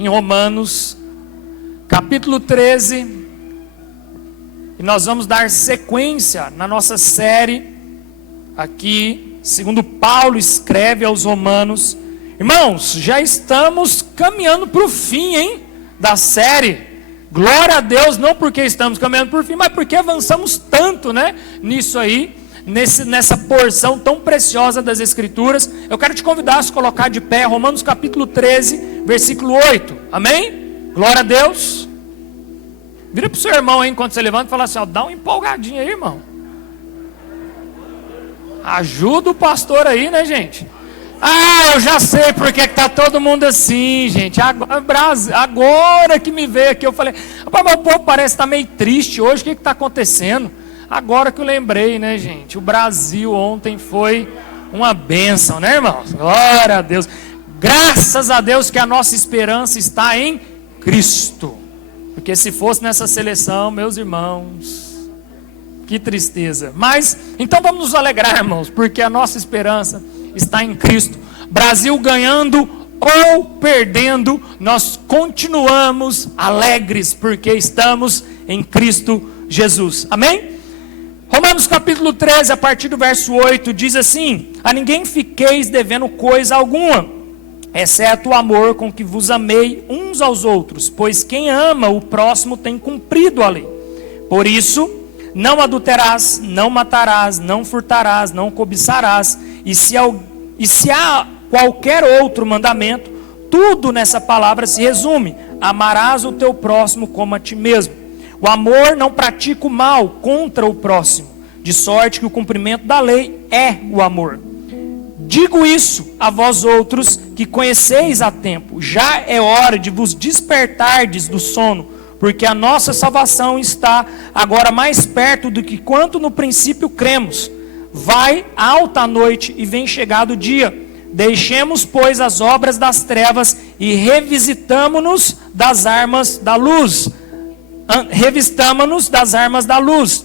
em Romanos, capítulo 13, e nós vamos dar sequência na nossa série aqui, segundo Paulo escreve aos Romanos. Irmãos, já estamos caminhando para o fim, hein, da série. Glória a Deus, não porque estamos caminhando para o fim, mas porque avançamos tanto, né, nisso aí, nessa porção tão preciosa das Escrituras. Eu quero te convidar a se colocar de pé, Romanos capítulo 13, versículo 8, amém? Glória a Deus. Vira para o seu irmão aí, enquanto você levanta, e fala assim, ó, dá uma empolgadinha aí, irmão. Ajuda o pastor aí, né, gente? Ah, eu já sei porque que tá todo mundo assim, gente. Agora que me veio aqui, eu falei, rapaz, meu povo parece estar meio triste hoje, o que está acontecendo? Agora que eu lembrei, né, gente? O Brasil ontem foi uma bênção, né, irmãos? Glória a Deus. Graças a Deus que a nossa esperança está em Cristo. Porque se fosse nessa seleção, meus irmãos, que tristeza. Mas, então vamos nos alegrar, irmãos, porque a nossa esperança está em Cristo. Brasil ganhando ou perdendo, nós continuamos alegres, porque estamos em Cristo Jesus. Amém? Romanos capítulo 13, a partir do verso 8, diz assim: a ninguém fiqueis devendo coisa alguma, exceto o amor com que vos amei uns aos outros, pois quem ama o próximo tem cumprido a lei. Por isso, não adulterarás, não matarás, não furtarás, não cobiçarás, e se há qualquer outro mandamento, tudo nessa palavra se resume: amarás o teu próximo como a ti mesmo. O amor não pratica o mal contra o próximo, de sorte que o cumprimento da lei é o amor. Digo isso a vós outros que conheceis há tempo, já é hora de vos despertardes do sono, porque a nossa salvação está agora mais perto do que quanto no princípio cremos. Vai alta a noite e vem chegado o dia. Deixemos, pois, as obras das trevas e revistamo-nos das armas da luz. Revistamo-nos das armas da luz.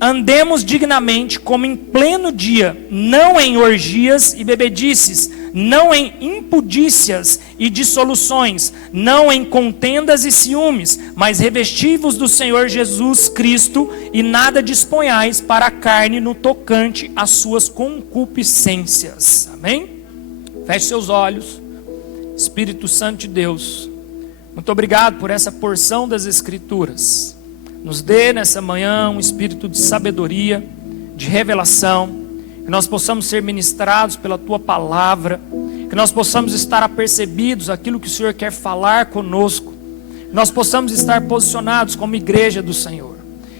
Andemos dignamente como em pleno dia, não em orgias e bebedices, não em impudícias e dissoluções, não em contendas e ciúmes, mas revesti-vos do Senhor Jesus Cristo, e nada disponhais para a carne no tocante às suas concupiscências. Amém? Feche seus olhos. Espírito Santo de Deus, muito obrigado por essa porção das Escrituras. Nos dê nessa manhã um espírito de sabedoria, de revelação, que nós possamos ser ministrados pela Tua palavra, que nós possamos estar apercebidos aquilo que o Senhor quer falar conosco, que nós possamos estar posicionados como igreja do Senhor,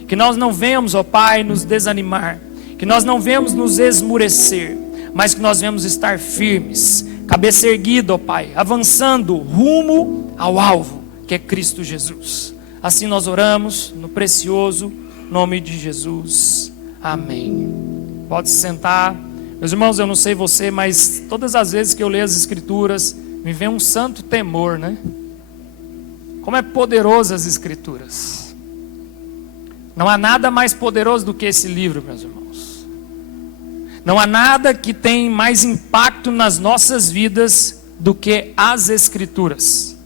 que nós não venhamos, ó Pai, nos desanimar, que nós não venhamos nos esmurecer, mas que nós venhamos estar firmes, cabeça erguida, ó Pai, avançando rumo ao alvo, que é Cristo Jesus. Assim nós oramos no precioso nome de Jesus. Amém. Pode se sentar. Meus irmãos, eu não sei você, mas todas as vezes que eu leio as Escrituras, me vem um santo temor, né? Como é poderoso as Escrituras. Não há nada mais poderoso do que esse livro, meus irmãos. Não há nada que tem mais impacto nas nossas vidas do que as Escrituras.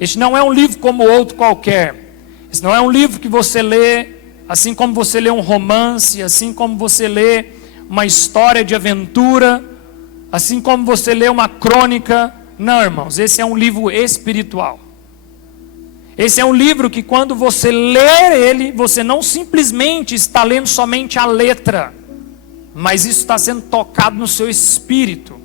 Este não é um livro como outro qualquer. Esse não é um livro que você lê, assim como você lê um romance, assim como você lê uma história de aventura, assim como você lê uma crônica. Não, irmãos, esse é um livro espiritual. Esse é um livro que quando você lê ele, você não simplesmente está lendo somente a letra, mas isso está sendo tocado no seu espírito.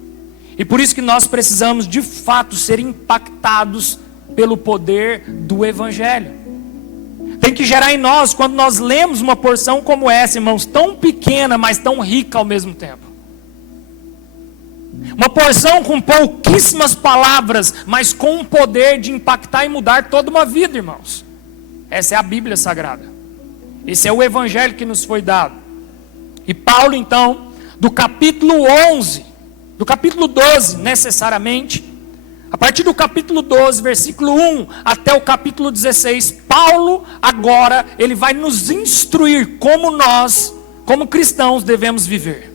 E por isso que nós precisamos de fato ser impactados pelo poder do Evangelho. Tem que gerar em nós, quando nós lemos uma porção como essa, irmãos, tão pequena, mas tão rica ao mesmo tempo. Uma porção com pouquíssimas palavras, mas com o poder de impactar e mudar toda uma vida, irmãos. Essa é a Bíblia Sagrada. Esse é o Evangelho que nos foi dado. E Paulo, então, do capítulo 11, do capítulo 12, necessariamente, a partir do capítulo 12, versículo 1 até o capítulo 16, Paulo agora, ele vai nos instruir como nós, como cristãos, devemos viver.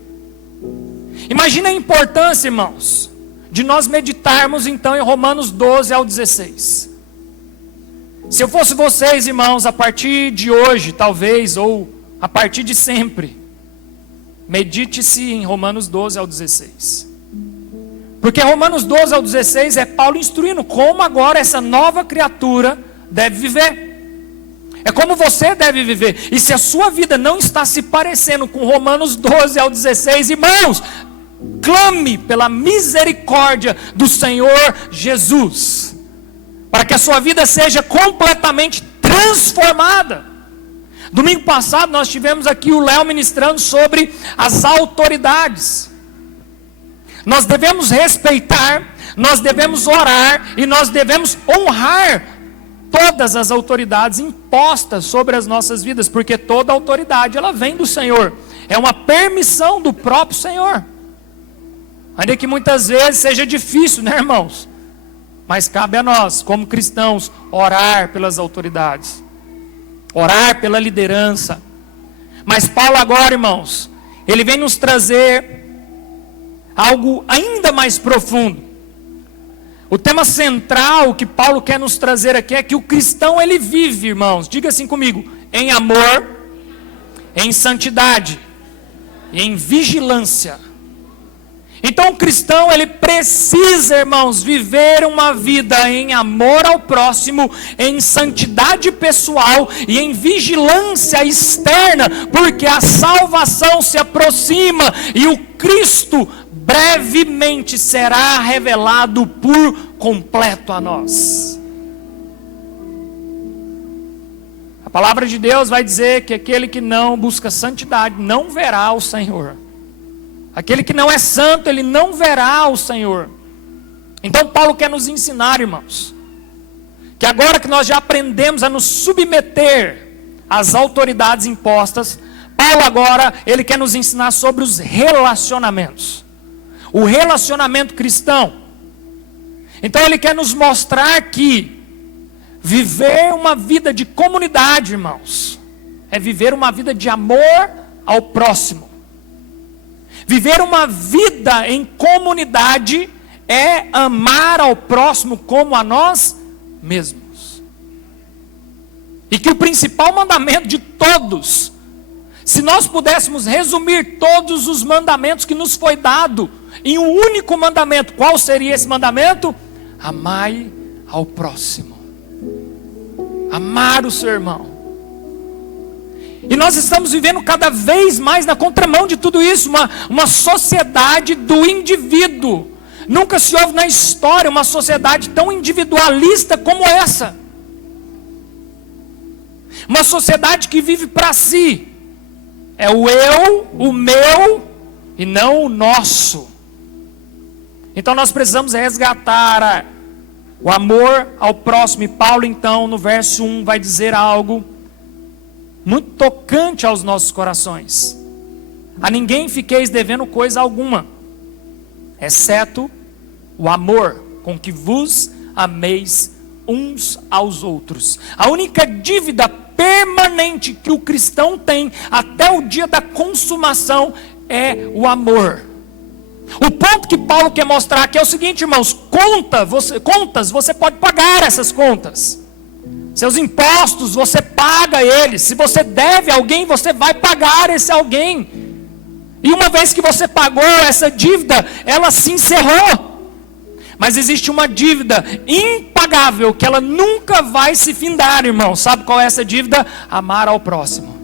Imagina a importância, irmãos, de nós meditarmos então em Romanos 12 ao 16. Se eu fosse vocês, irmãos, a partir de hoje, talvez, ou a partir de sempre, medite-se em Romanos 12 ao 16. Porque Romanos 12 ao 16 é Paulo instruindo como agora essa nova criatura deve viver. É como você deve viver. E se a sua vida não está se parecendo com Romanos 12 ao 16, irmãos, clame pela misericórdia do Senhor Jesus, para que a sua vida seja completamente transformada. Domingo passado nós tivemos aqui o Léo ministrando sobre as autoridades. Nós devemos respeitar, nós devemos orar e nós devemos honrar todas as autoridades impostas sobre as nossas vidas, porque toda autoridade ela vem do Senhor, é uma permissão do próprio Senhor. Ainda que muitas vezes seja difícil, né, irmãos? Mas cabe a nós, como cristãos, orar pelas autoridades, orar pela liderança. Mas Paulo agora, irmãos, ele vem nos trazer algo ainda mais profundo. O tema central que Paulo quer nos trazer aqui é que o cristão ele vive, irmãos, diga assim comigo, em amor, em santidade e em vigilância. Então o cristão ele precisa, irmãos, viver uma vida em amor ao próximo, em santidade pessoal e em vigilância externa, porque a salvação se aproxima e o Cristo brevemente será revelado por completo a nós. A palavra de Deus vai dizer que aquele que não busca santidade não verá o Senhor. Aquele que não é santo, ele não verá o Senhor. Então Paulo quer nos ensinar, irmãos, que agora que nós já aprendemos a nos submeter às autoridades impostas, Paulo agora, ele quer nos ensinar sobre os relacionamentos. O relacionamento cristão. Então ele quer nos mostrar que viver uma vida de comunidade, irmãos, é viver uma vida de amor ao próximo. Viver uma vida em comunidade é amar ao próximo como a nós mesmos. E que o principal mandamento de todos, se nós pudéssemos resumir todos os mandamentos que nos foi dado em um único mandamento, qual seria esse mandamento? Amai ao próximo. Amar o seu irmão. E nós estamos vivendo cada vez mais na contramão de tudo isso, uma sociedade do indivíduo. Nunca se houve na história uma sociedade tão individualista como essa. Uma sociedade que vive para si. É o eu, o meu e não o nosso. Então nós precisamos resgatar o amor ao próximo. E Paulo então no verso 1 vai dizer algo muito tocante aos nossos corações. A ninguém fiqueis devendo coisa alguma, exceto o amor com que vos ameis uns aos outros. A única dívida permanente que o cristão tem até o dia da consumação é o amor. O ponto que Paulo quer mostrar aqui é o seguinte, irmãos: contas, você pode pagar essas contas. Seus impostos, você paga eles. Se você deve a alguém, você vai pagar esse alguém. E uma vez que você pagou essa dívida, ela se encerrou. Mas existe uma dívida impagável, que ela nunca vai se findar, irmão. Sabe qual é essa dívida? Amar ao próximo.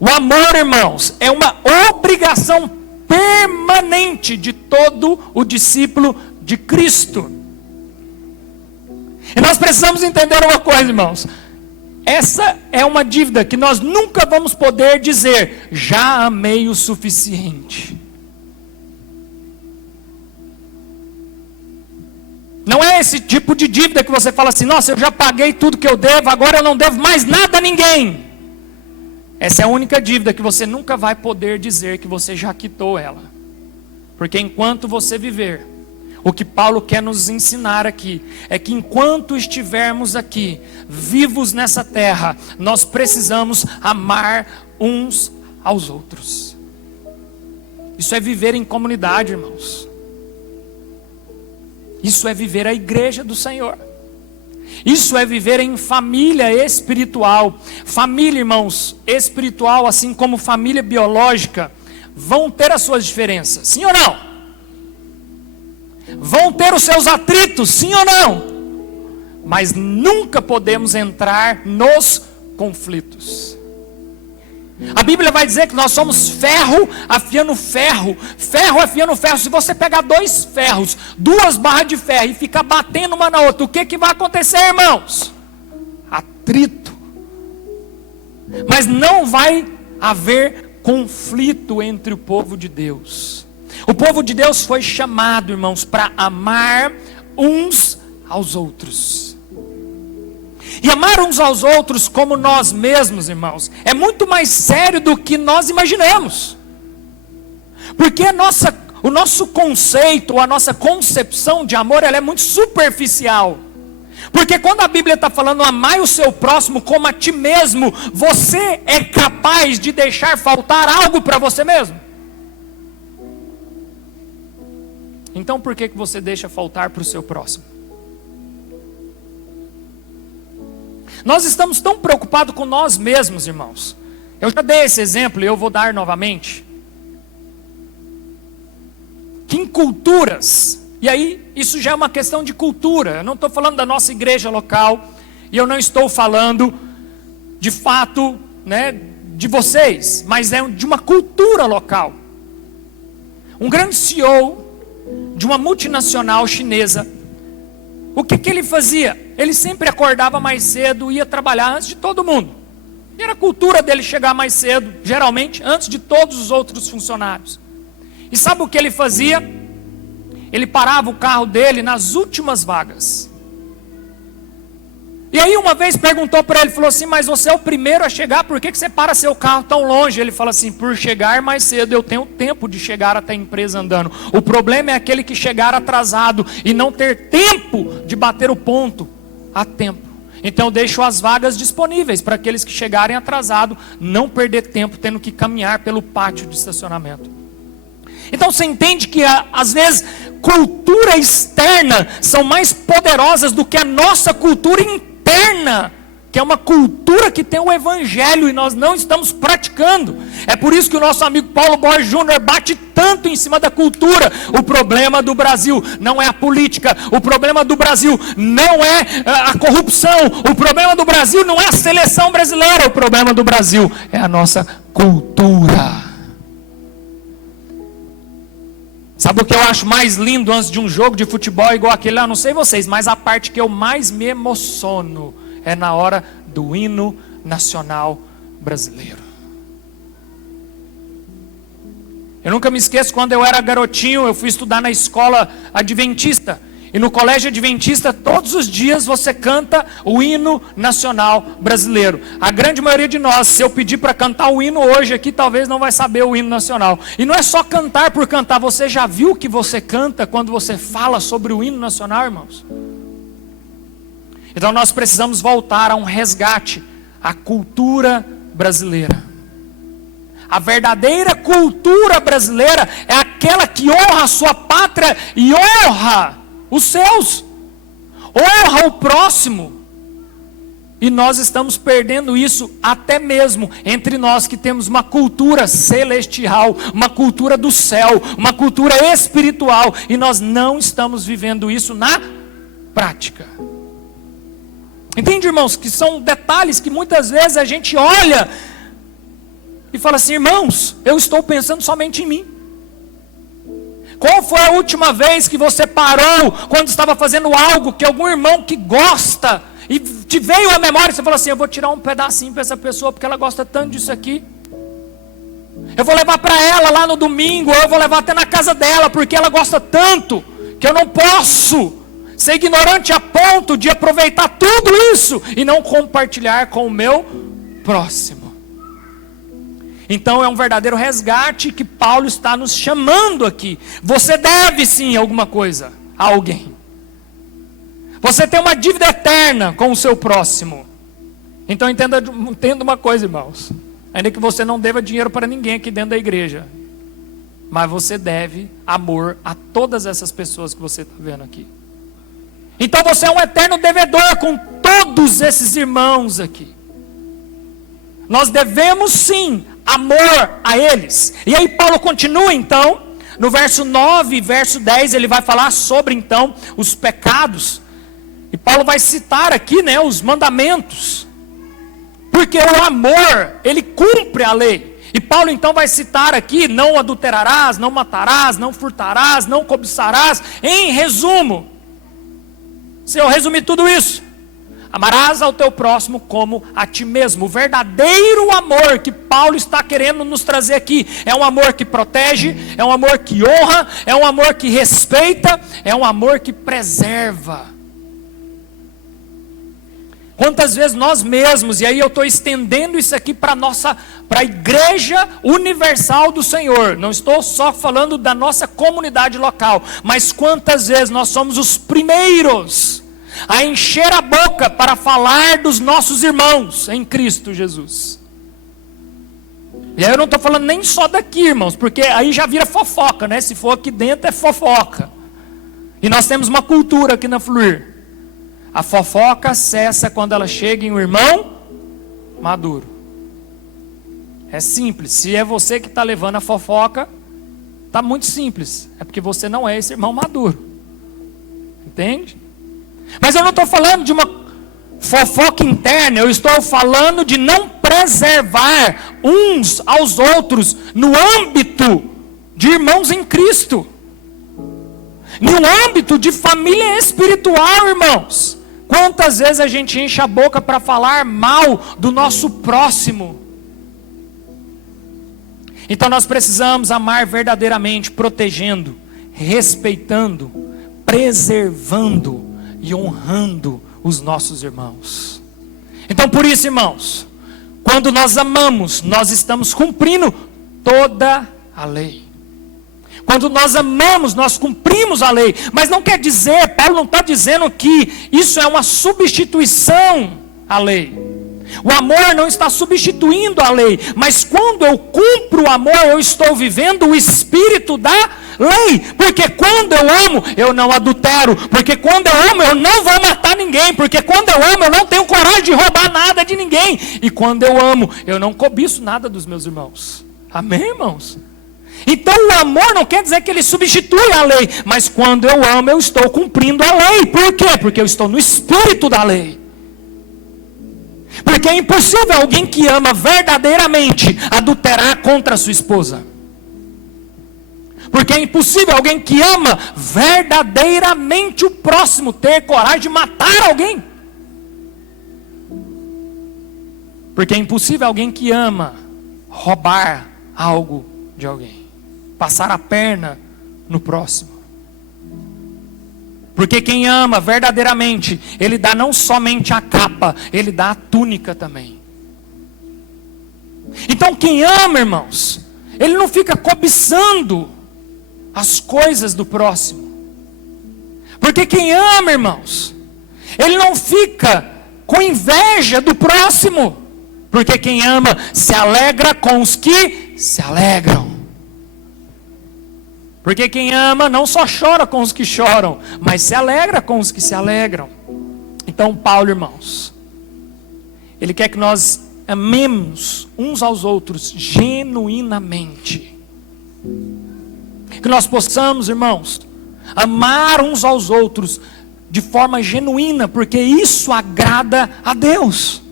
O amor, irmãos, é uma obrigação permanente de todo o discípulo de Cristo. E nós precisamos entender uma coisa, irmãos. Essa é uma dívida que nós nunca vamos poder dizer, já amei o suficiente. Não é esse tipo de dívida que você fala assim, nossa, eu já paguei tudo que eu devo, agora eu não devo mais nada a ninguém. Essa é a única dívida que você nunca vai poder dizer que você já quitou ela. Porque enquanto você viver, o que Paulo quer nos ensinar aqui é que enquanto estivermos aqui, vivos nessa terra, nós precisamos amar uns aos outros. Isso é viver em comunidade, irmãos. Isso é viver a igreja do Senhor. Isso é viver em família espiritual. Família, irmãos, espiritual, assim como família biológica, vão ter as suas diferenças, sim ou não? Vão ter os seus atritos, sim ou não? Mas nunca podemos entrar nos conflitos. A Bíblia vai dizer que nós somos ferro afiando ferro. Ferro afiando ferro. Se você pegar 2 ferros, 2 barras de ferro e ficar batendo uma na outra, o que vai acontecer, irmãos? Atrito. Mas não vai haver conflito entre o povo de Deus. O povo de Deus foi chamado, irmãos, para amar uns aos outros. E amar uns aos outros como nós mesmos, irmãos, é muito mais sério do que nós imaginamos. Porque o nosso conceito, a nossa concepção de amor, ela é muito superficial. Porque quando a Bíblia está falando amai o seu próximo como a ti mesmo, você é capaz de deixar faltar algo para você mesmo? Então por que você deixa faltar para o seu próximo? Nós estamos tão preocupados com nós mesmos, irmãos. Eu já dei esse exemplo e eu vou dar novamente. Que em culturas, e aí isso já é uma questão de cultura. Eu não estou falando da nossa igreja local, e eu não estou falando de fato, né, de vocês, mas é de uma cultura local. Um grande CEO de uma multinacional chinesa, o que ele fazia? Ele sempre acordava mais cedo, ia trabalhar antes de todo mundo. E era a cultura dele chegar mais cedo, geralmente antes de todos os outros funcionários. E sabe o que ele fazia? Ele parava o carro dele nas últimas vagas. E aí uma vez perguntou para ele, falou assim, mas você é o primeiro a chegar, por que você para seu carro tão longe? Ele fala assim, por chegar mais cedo eu tenho tempo de chegar até a empresa andando. O problema é aquele que chegar atrasado e não ter tempo de bater o ponto a tempo. Então eu deixo as vagas disponíveis para aqueles que chegarem atrasado, não perder tempo tendo que caminhar pelo pátio de estacionamento. Então você entende que às vezes cultura externa são mais poderosas do que a nossa cultura interna, que é uma cultura que tem o evangelho e nós não estamos praticando. É por isso que o nosso amigo Paulo Borges Júnior bate tanto em cima da cultura. O problema do Brasil não é a política, o problema do Brasil não é a corrupção, o problema do Brasil não é a seleção brasileira, o problema do Brasil é a nossa cultura. Sabe o que eu acho mais lindo antes de um jogo de futebol igual aquele lá? Não sei vocês, mas a parte que eu mais me emociono é na hora do hino nacional brasileiro. Eu nunca me esqueço, quando eu era garotinho, eu fui estudar na escola adventista. E no colégio adventista, todos os dias você canta o hino nacional brasileiro. A grande maioria de nós, se eu pedir para cantar o hino hoje aqui, talvez não vai saber o hino nacional. E não é só cantar por cantar. Você já viu o que você canta quando você fala sobre o hino nacional, irmãos? Então nós precisamos voltar a um resgate à cultura brasileira. A verdadeira cultura brasileira é aquela que honra a sua pátria e honra os seus, honra o próximo. E nós estamos perdendo isso até mesmo entre nós que temos uma cultura celestial, uma cultura do céu, uma cultura espiritual, e nós não estamos vivendo isso na prática. Entende, irmãos, que são detalhes que muitas vezes a gente olha e fala assim, irmãos, eu estou pensando somente em mim. Qual foi a última vez que você parou quando estava fazendo algo que algum irmão que gosta e te veio à memória e você falou assim, eu vou tirar um pedacinho para essa pessoa porque ela gosta tanto disso aqui. Eu vou levar para ela lá no domingo, ou eu vou levar até na casa dela porque ela gosta tanto que eu não posso ser ignorante a ponto de aproveitar tudo isso e não compartilhar com o meu próximo. Então é um verdadeiro resgate que Paulo está nos chamando aqui. Você deve sim alguma coisa a alguém. Você tem uma dívida eterna com o seu próximo. Então entenda uma coisa, irmãos. Ainda que você não deva dinheiro para ninguém aqui dentro da igreja, mas você deve amor a todas essas pessoas que você está vendo aqui. Então você é um eterno devedor com todos esses irmãos aqui. Nós devemos sim amor a eles. E aí Paulo continua então, no verso 9 e verso 10, ele vai falar sobre então os pecados. E Paulo vai citar aqui, né, os mandamentos. Porque o amor, ele cumpre a lei. E Paulo então vai citar aqui: não adulterarás, não matarás, não furtarás, não cobiçarás. Em resumo, se eu resumir tudo isso, amarás ao teu próximo como a ti mesmo. O verdadeiro amor que Paulo está querendo nos trazer aqui é um amor que protege, é um amor que honra, é um amor que respeita, é um amor que preserva. Quantas vezes nós mesmos, e aí eu estou estendendo isso aqui para a igreja universal do Senhor, não estou só falando da nossa comunidade local, mas quantas vezes nós somos os primeiros a encher a boca para falar dos nossos irmãos em Cristo Jesus. E aí eu não estou falando nem só daqui, irmãos, porque aí já vira fofoca, né? Se for aqui dentro é fofoca. E nós temos uma cultura aqui na Fluir. A fofoca cessa quando ela chega em um irmão maduro. É simples. Se é você que está levando a fofoca, está muito simples. É porque você não é esse irmão maduro. Entende? Mas eu não estou falando de uma fofoca interna. Eu estou falando de não preservar uns aos outros no âmbito de irmãos em Cristo. No âmbito de família espiritual, irmãos. Quantas vezes a gente enche a boca para falar mal do nosso próximo? Então nós precisamos amar verdadeiramente, protegendo, respeitando, preservando e honrando os nossos irmãos. Então por isso, irmãos, quando nós amamos, nós estamos cumprindo toda a lei. Quando nós amamos, nós cumprimos a lei. Mas não quer dizer, Paulo não está dizendo que isso é uma substituição à lei. O amor não está substituindo a lei. Mas quando eu cumpro o amor, eu estou vivendo o espírito da lei. Porque quando eu amo, eu não adultero. Porque quando eu amo, eu não vou matar ninguém. Porque quando eu amo, eu não tenho coragem de roubar nada de ninguém. E quando eu amo, eu não cobiço nada dos meus irmãos. Amém, irmãos? Então o amor não quer dizer que ele substitui a lei, mas quando eu amo, eu estou cumprindo a lei. Por quê? Porque eu estou no espírito da lei. Porque é impossível alguém que ama verdadeiramente adulterar contra a sua esposa. Porque é impossível alguém que ama verdadeiramente o próximo ter coragem de matar alguém. Porque é impossível alguém que ama roubar algo de alguém. Passar a perna no próximo. Porque quem ama verdadeiramente, ele dá não somente a capa, ele dá a túnica também. Então quem ama, irmãos, ele não fica cobiçando as coisas do próximo. Porque quem ama, irmãos, ele não fica com inveja do próximo. Porque quem ama se alegra com os que se alegram. Porque quem ama não só chora com os que choram, mas se alegra com os que se alegram. Então Paulo, irmãos, ele quer que nós amemos uns aos outros genuinamente. Que nós possamos, irmãos, amar uns aos outros de forma genuína, porque isso agrada a Deus.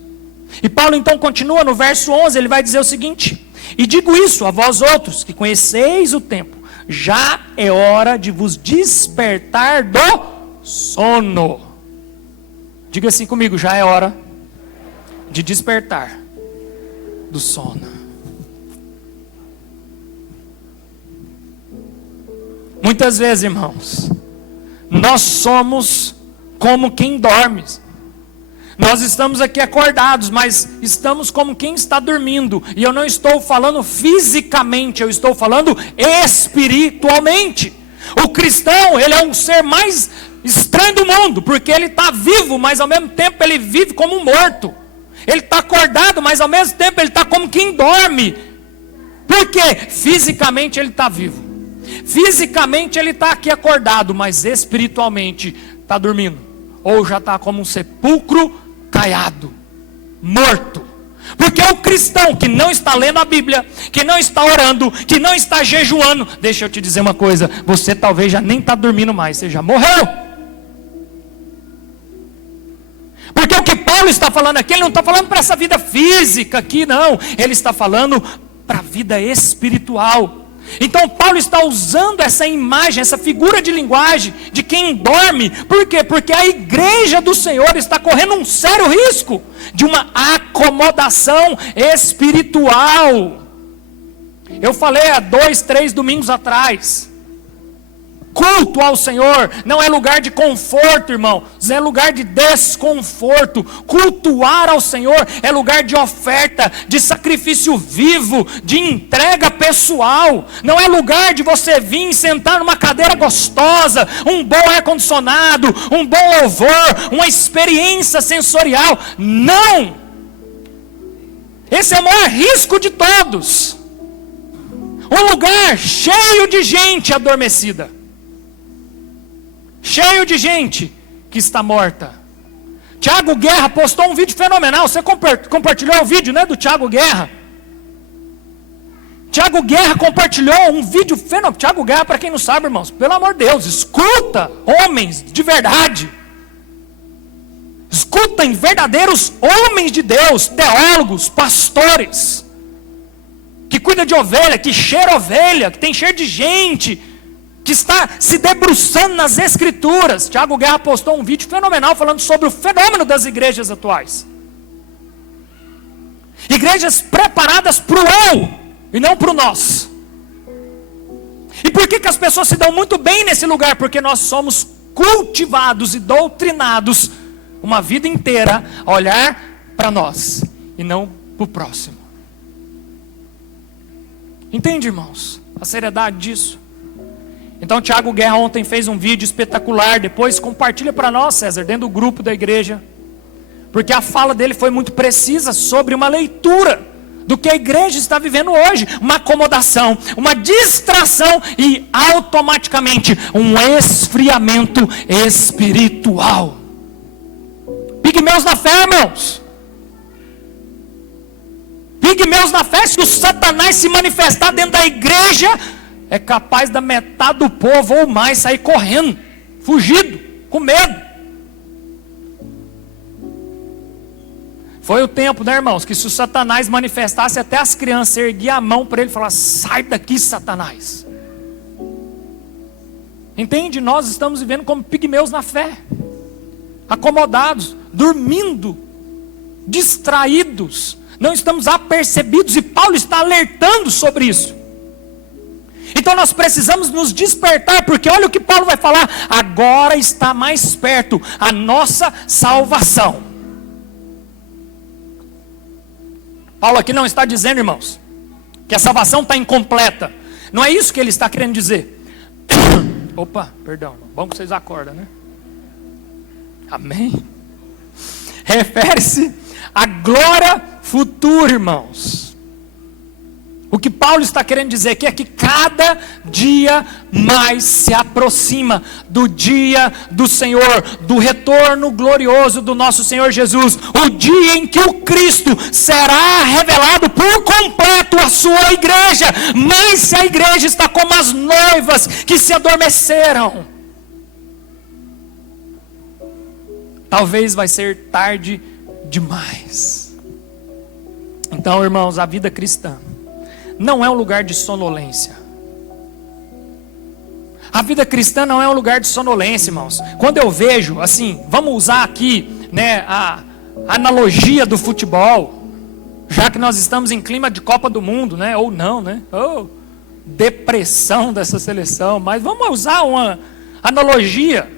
E Paulo então continua no verso 11, ele vai dizer o seguinte: e digo isso a vós outros, que conheceis o tempo, já é hora de vos despertar do sono. Diga assim comigo: já é hora de despertar do sono. Muitas vezes, irmãos, nós somos como quem dorme. Nós estamos aqui acordados, mas estamos como quem está dormindo. E eu não estou falando fisicamente, eu estou falando espiritualmente. O cristão, ele é um ser mais estranho do mundo, porque ele está vivo, mas ao mesmo tempo ele vive como um morto. Ele está acordado, mas ao mesmo tempo ele está como quem dorme. Por quê? Fisicamente ele está vivo. Fisicamente ele está aqui acordado, mas espiritualmente está dormindo. ou já está como um sepulcro caiado, morto. Porque o cristão que não está lendo a Bíblia, que não está orando, que não está jejuando, deixa eu te dizer uma coisa, você talvez já nem está dormindo mais, você já morreu. Porque o que Paulo está falando aqui, ele não está falando para essa vida física aqui, não. Ele está falando para a vida espiritual. Então Paulo está usando essa imagem, essa figura de linguagem de quem dorme. Por quê? Porque a igreja do Senhor está correndo um sério risco de uma acomodação espiritual. Eu falei há 2, 3 domingos atrás. Culto ao Senhor não é lugar de conforto, irmão, é lugar de desconforto. Cultuar ao Senhor é lugar de oferta, de sacrifício vivo, de entrega pessoal. Não é lugar de você vir sentar numa cadeira gostosa, um bom ar-condicionado, um bom louvor, uma experiência sensorial. Não! Esse é o maior risco de todos. Um lugar cheio de gente adormecida. Cheio de gente que está morta. Tiago Guerra postou um vídeo fenomenal. Você compartilhou o vídeo, né, do Tiago Guerra? Tiago Guerra compartilhou um vídeo fenomenal. Tiago Guerra, para quem não sabe, irmãos, pelo amor de Deus, escuta homens de verdade. Escutem verdadeiros homens de Deus, teólogos, pastores, que cuida de ovelha, que cheira ovelha, que tem cheiro de gente, que está se debruçando nas escrituras. Tiago Guerra postou um vídeo fenomenal falando sobre o fenômeno das igrejas atuais. Igrejas preparadas para o eu e não para o nós. E por que as pessoas se dão muito bem nesse lugar? Porque nós somos cultivados e doutrinados uma vida inteira a olhar para nós e não para o próximo. Entende, irmãos, a seriedade disso? Então Tiago Guerra ontem fez um vídeo espetacular. Depois compartilha para nós, César, dentro do grupo da igreja, porque a fala dele foi muito precisa sobre uma leitura do que a igreja está vivendo hoje. Uma acomodação, uma distração e automaticamente um esfriamento espiritual. Pigmeus na fé, irmãos. Pigmeus na fé. Se o Satanás se manifestar dentro da igreja, é capaz da metade do povo ou mais sair correndo, fugido, com medo. Foi o tempo, né, irmãos, que se o Satanás manifestasse, até as crianças erguiam a mão para ele e falavam: sai daqui, Satanás. Entende? Nós estamos vivendo como pigmeus na fé, acomodados, dormindo, distraídos, não estamos apercebidos, e Paulo está alertando sobre isso. Então nós precisamos nos despertar, porque olha o que Paulo vai falar: agora está mais perto a nossa salvação. Paulo aqui não está dizendo, irmãos, que a salvação está incompleta. Não é isso que ele está querendo dizer. Opa, perdão, bom que vocês acordam, né? Amém? Refere-se à glória futura, irmãos. O que Paulo está querendo dizer aqui é que cada dia mais se aproxima do dia do Senhor, do retorno glorioso do nosso Senhor Jesus, o dia em que o Cristo será revelado por completo à sua igreja. Mas se a igreja está como as noivas que se adormeceram, talvez vai ser tarde demais. Então, irmãos, a vida cristã não é um lugar de sonolência. A vida cristã não é um lugar de sonolência, irmãos. Quando eu vejo, assim, vamos usar aqui, né, a analogia do futebol, já que nós estamos em clima de Copa do Mundo, né, ou não, né, depressão dessa seleção, mas vamos usar uma analogia.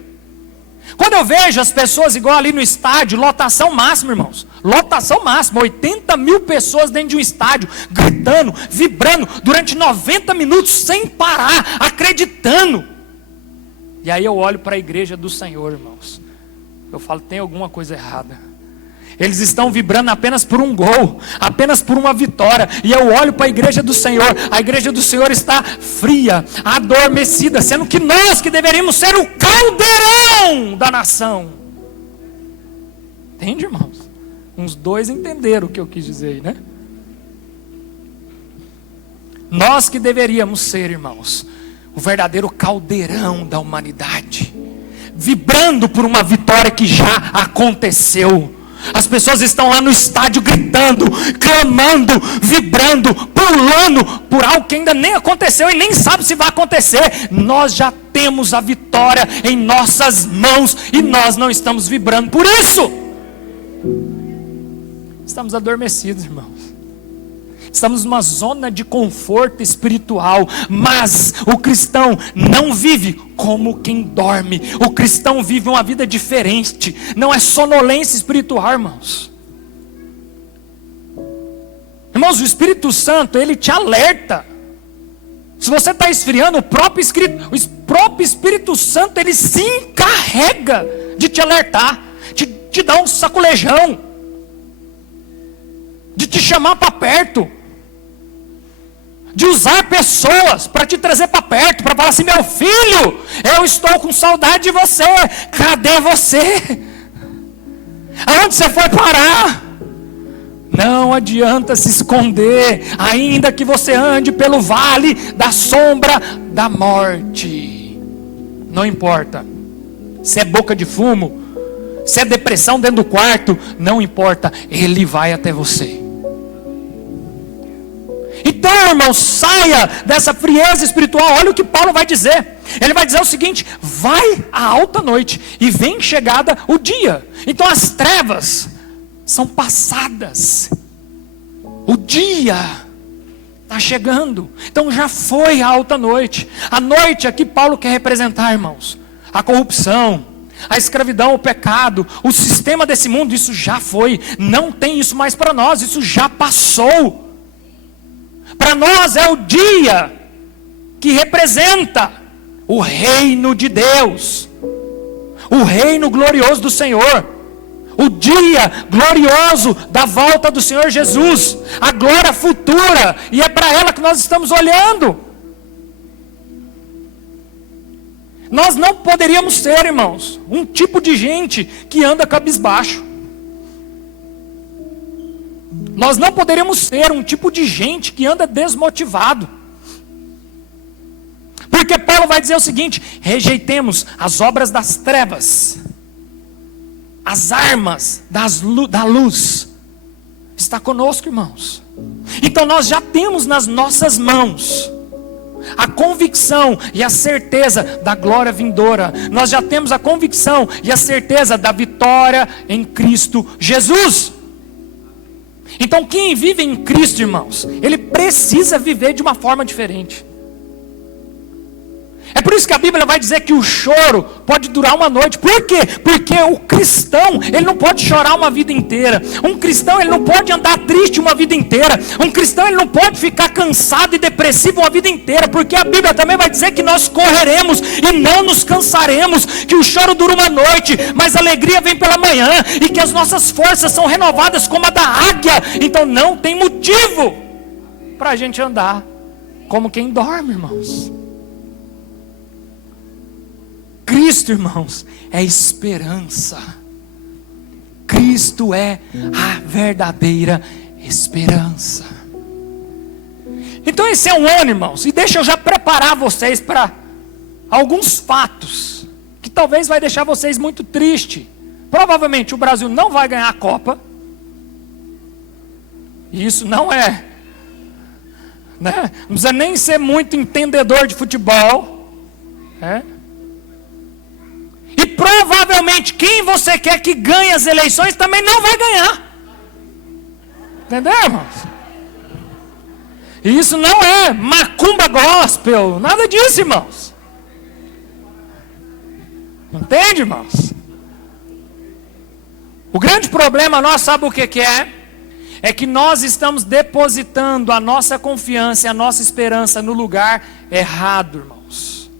Quando eu vejo as pessoas igual ali no estádio, lotação máxima, irmãos, lotação máxima, 80 mil pessoas dentro de um estádio, gritando, vibrando, durante 90 minutos, sem parar, acreditando. E aí eu olho para a igreja do Senhor, irmãos, eu falo: tem alguma coisa errada. Eles estão vibrando apenas por um gol, apenas por uma vitória. E eu olho para a igreja do Senhor, a igreja do Senhor está fria, adormecida, sendo que nós que deveríamos ser o caldeirão da nação, Entende, irmãos? Uns 2 entenderam o que eu quis dizer aí, né? Nós que deveríamos ser, irmãos, o verdadeiro caldeirão da humanidade, vibrando por uma vitória que já aconteceu. As pessoas estão lá no estádio gritando, clamando, vibrando, pulando por algo que ainda nem aconteceu e nem sabe se vai acontecer. Nós já temos a vitória em nossas mãos e nós não estamos vibrando por isso. Estamos adormecidos, irmãos. Estamos numa zona de conforto espiritual, mas o cristão não vive como quem dorme. O cristão vive uma vida diferente, não é sonolência espiritual, irmãos. Irmãos, o Espírito Santo, ele te alerta. Se você está esfriando, o próprio Espírito Santo, ele se encarrega de te alertar, te dar um sacolejão, de te chamar para perto, de usar pessoas para te trazer para perto, para falar assim: meu filho, eu estou com saudade de você, cadê você? Aonde você foi parar? Não adianta se esconder, ainda que você ande pelo vale da sombra da morte. Não importa se é boca de fumo, se é depressão dentro do quarto, não importa, Ele vai até você. Então, irmão, saia dessa frieza espiritual. Olha o que Paulo vai dizer. Ele vai dizer o seguinte: vai a alta noite e vem chegada o dia. Então as trevas são passadas, o dia está chegando. Então já foi a alta noite. A noite aqui Paulo quer representar, irmãos, a corrupção, a escravidão, o pecado, o sistema desse mundo. Isso já foi, não tem isso mais para nós, isso já passou. Para nós é o dia que representa o reino de Deus, o reino glorioso do Senhor, o dia glorioso da volta do Senhor Jesus, a glória futura, e é para ela que nós estamos olhando. Nós não poderíamos ser, irmãos, um tipo de gente que anda cabisbaixo. Nós não poderíamos ser um tipo de gente que anda desmotivado. Porque Paulo vai dizer o seguinte: rejeitemos as obras das trevas, as armas da luz. Está conosco, irmãos. Então nós já temos nas nossas mãos a convicção e a certeza da glória vindoura. Nós já temos a convicção e a certeza da vitória em Cristo Jesus. Então quem vive em Cristo, irmãos, ele precisa viver de uma forma diferente. É por isso que a Bíblia vai dizer que o choro pode durar uma noite. Por quê? Porque o cristão, ele não pode chorar uma vida inteira. Um cristão, ele não pode andar triste uma vida inteira. Um cristão, ele não pode ficar cansado e depressivo uma vida inteira. Porque a Bíblia também vai dizer que nós correremos e não nos cansaremos. Que o choro dura uma noite, mas a alegria vem pela manhã. E que as nossas forças são renovadas como a da águia. Então não tem motivo para a gente andar como quem dorme, irmãos. Cristo, irmãos, é esperança. Cristo é a verdadeira esperança. Então esse é um ano, irmãos, e deixa eu já preparar vocês para alguns fatos que talvez vai deixar vocês muito tristes. Provavelmente o Brasil não vai ganhar a Copa. E isso não é, né? Não precisa nem ser muito entendedor de futebol, né? E provavelmente quem você quer que ganhe as eleições também não vai ganhar. Entendeu, irmãos? E isso não é macumba gospel, nada disso, irmãos. Entende, irmãos? O grande problema nosso, sabe o que é? É que nós estamos depositando a nossa confiança e a nossa esperança no lugar errado, irmãos.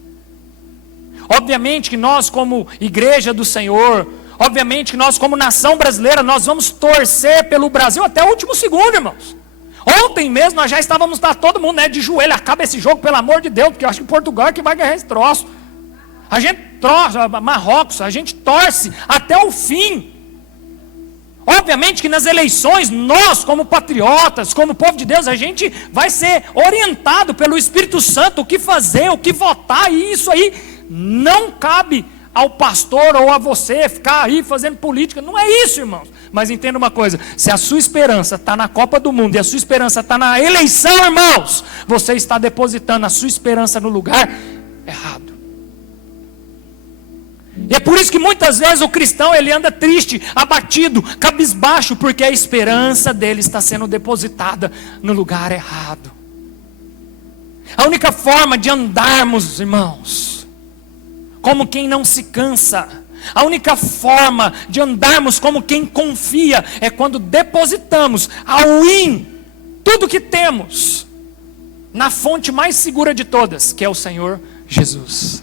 Obviamente que nós como igreja do Senhor, obviamente que nós como nação brasileira, nós vamos torcer pelo Brasil até o último segundo, irmãos. Ontem mesmo nós já estávamos lá todo mundo, né, de joelho, acaba esse jogo, pelo amor de Deus, porque eu acho que Portugal é que vai ganhar esse troço. A gente torce, Marrocos, a gente torce até o fim. obviamente que nas eleições, nós como patriotas, como povo de Deus, a gente vai ser orientado pelo Espírito Santo o que fazer, o que votar, e isso aí não cabe ao pastor ou a você ficar aí fazendo política. Não é isso, irmãos. Mas entenda uma coisa, se a sua esperança está na Copa do Mundo e a sua esperança está na eleição, irmãos, você está depositando a sua esperança no lugar errado. E é por isso que muitas vezes o cristão ele anda triste, abatido, cabisbaixo, porque a esperança dele está sendo depositada no lugar errado. A única forma de andarmos, irmãos, como quem não se cansa, a única forma de andarmos como quem confia é quando depositamos ao tudo que temos na fonte mais segura de todas, que é o Senhor Jesus.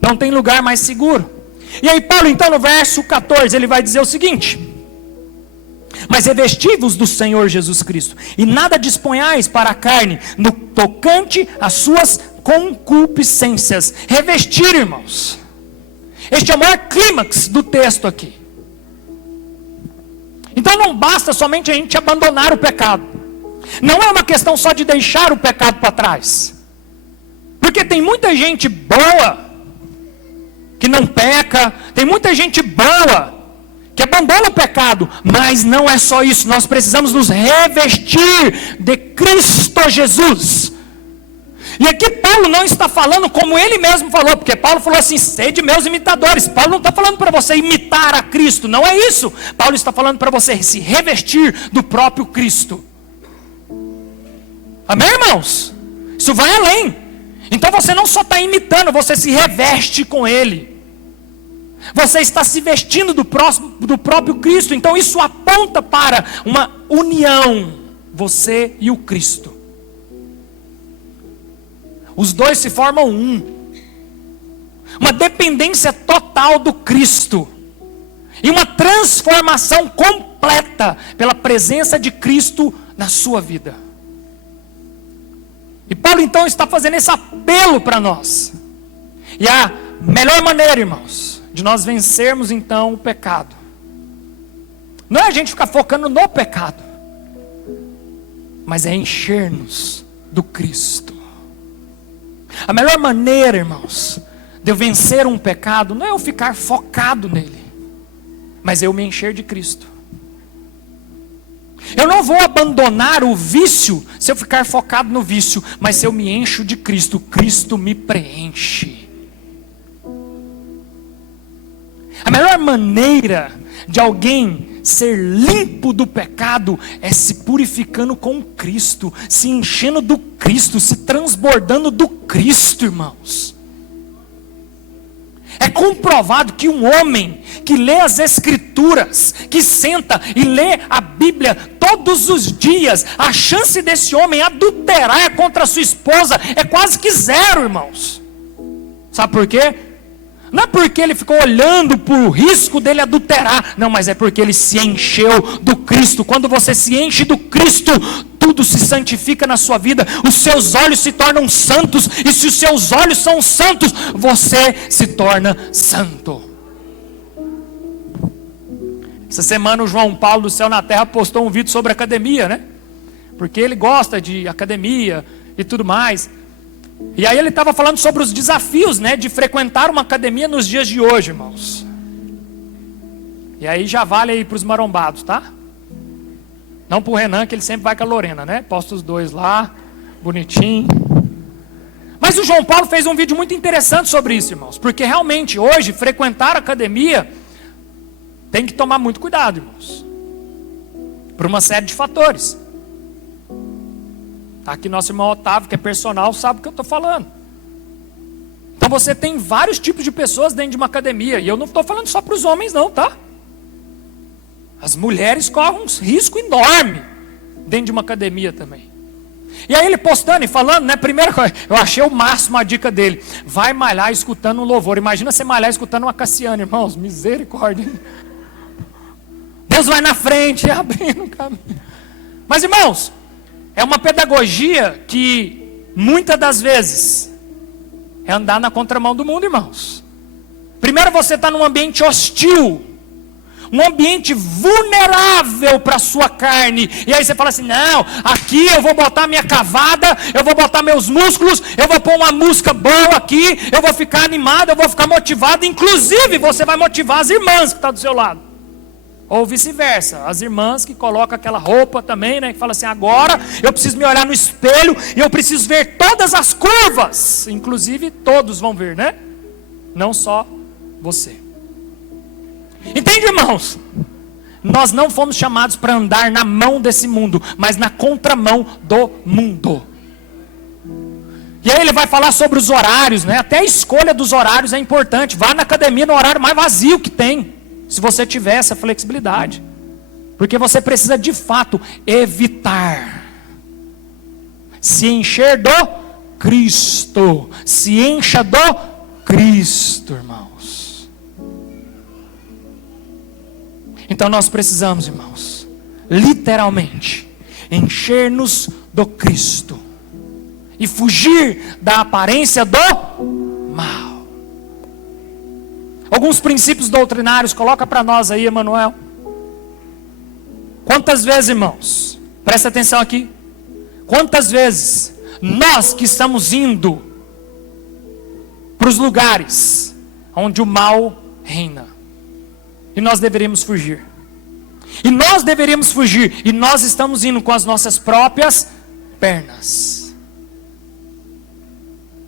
Não tem lugar mais seguro. E aí Paulo então no verso 14 ele vai dizer o seguinte: mas revesti-vos do Senhor Jesus Cristo, e nada disponhais para a carne no tocante às suas concupiscências. Revestir, irmãos, este é o maior clímax do texto aqui. Então não basta somente a gente abandonar o pecado. Não é uma questão só de deixar o pecado para trás, porque tem muita gente boa que não peca, tem muita gente boa que abandona o pecado, mas não é só isso. Nós precisamos nos revestir de Cristo Jesus. E aqui Paulo não está falando como ele mesmo falou, porque Paulo falou assim: sede meus imitadores. Paulo não está falando para você imitar a Cristo, não é isso. Paulo está falando para você se revestir do próprio Cristo. Amém, irmãos? Isso vai além. Então você não só está imitando, você se reveste com Ele. Você está se vestindo do próprio Cristo. Então isso aponta para uma união, você e o Cristo. Os dois se formam uma dependência total do Cristo, e uma transformação completa pela presença de Cristo na sua vida. E Paulo então está fazendo esse apelo para nós. E a melhor maneira, irmãos, de nós vencermos então o pecado, não é a gente ficar focando no pecado, mas é encher-nos do Cristo. A melhor maneira, irmãos, de eu vencer um pecado, não é eu ficar focado nele, mas é eu me encher de Cristo. Eu não vou abandonar o vício se eu ficar focado no vício, mas se eu me encho de Cristo, Cristo me preenche. A melhor maneira de alguém ser limpo do pecado é se purificando com Cristo, se enchendo do Cristo, se transbordando do Cristo, irmãos. É comprovado que um homem que lê as Escrituras, que senta e lê a Bíblia todos os dias, a chance desse homem adulterar contra a sua esposa é quase que zero, irmãos. Sabe por quê? Não é porque ele ficou olhando para o risco dele adulterar, não, mas é porque ele se encheu do Cristo. Quando você se enche do Cristo, tudo se santifica na sua vida, os seus olhos se tornam santos, e se os seus olhos são santos, você se torna santo. Essa semana o João Paulo do Céu na Terra postou um vídeo sobre academia, né? Porque ele gosta de academia e tudo mais. E aí ele estava falando sobre os desafios, né, de frequentar uma academia nos dias de hoje, irmãos. E aí já vale aí para os marombados, tá? Não para o Renan, que ele sempre vai com a Lorena, né? Posta os dois lá, bonitinho. Mas o João Paulo fez um vídeo muito interessante sobre isso, irmãos. Porque realmente hoje frequentar a academia tem que tomar muito cuidado, irmãos. Por uma série de fatores. Aqui nosso irmão Otávio, que é personal, sabe o que eu estou falando. Então você tem vários tipos de pessoas dentro de uma academia. E eu não estou falando só para os homens não, tá? As mulheres correm um risco enorme dentro de uma academia também. E aí ele postando e falando, né? Primeira coisa, eu achei o máximo a dica dele. Vai malhar escutando um louvor. Imagina você malhar escutando uma Cassiane, irmãos. Misericórdia. Deus vai na frente, abrindo o caminho. Mas irmãos, é uma pedagogia que muitas das vezes é andar na contramão do mundo, irmãos. Primeiro você está num ambiente hostil, um ambiente vulnerável para a sua carne. E aí você fala assim: não, aqui eu vou botar minha cavada, eu vou botar meus músculos, eu vou pôr uma música boa aqui, eu vou ficar animado, eu vou ficar motivado. Inclusive você vai motivar as irmãs que estão do seu lado. Ou vice-versa, as irmãs que colocam aquela roupa também, né? Que fala assim: agora eu preciso me olhar no espelho e eu preciso ver todas as curvas. Inclusive todos vão ver, né? Não só você. Entende, irmãos? Nós não fomos chamados para andar na mão desse mundo, mas na contramão do mundo. E aí ele vai falar sobre os horários, né? Até a escolha dos horários é importante. Vá na academia no horário mais vazio que tem, se você tiver essa flexibilidade. Porque você precisa de fato evitar se encher do Cristo. Se encha do Cristo, irmãos. Então nós precisamos, irmãos, literalmente, encher-nos do Cristo e fugir da aparência do mal. Alguns princípios doutrinários, coloca para nós aí, Emanuel. Quantas vezes, irmãos, presta atenção aqui, quantas vezes nós que estamos indo para os lugares onde o mal reina, e nós deveríamos fugir. E nós deveríamos fugir. E nós estamos indo com as nossas próprias pernas.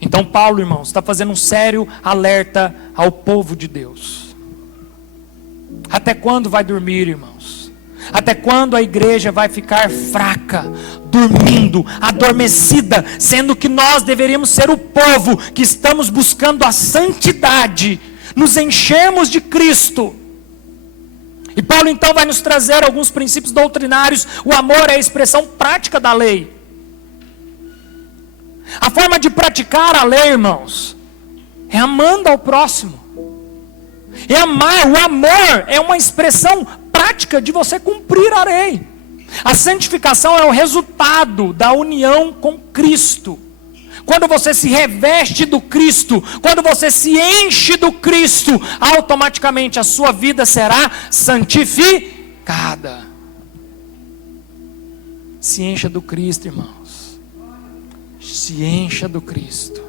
Então Paulo, irmãos, está fazendo um sério alerta ao povo de Deus. Até quando vai dormir, irmãos? Até quando a igreja vai ficar fraca, dormindo, adormecida, sendo que nós deveríamos ser o povo que estamos buscando a santidade, nos enchermos de Cristo. E Paulo então vai nos trazer alguns princípios doutrinários. O amor é a expressão prática da lei. A forma de praticar a lei, irmãos, é amando ao próximo. E amar, o amor é uma expressão prática de você cumprir a lei. A santificação é o resultado da união com Cristo. Quando você se reveste do Cristo, quando você se enche do Cristo, automaticamente a sua vida será santificada. Se encha do Cristo, irmãos. Se encha do Cristo.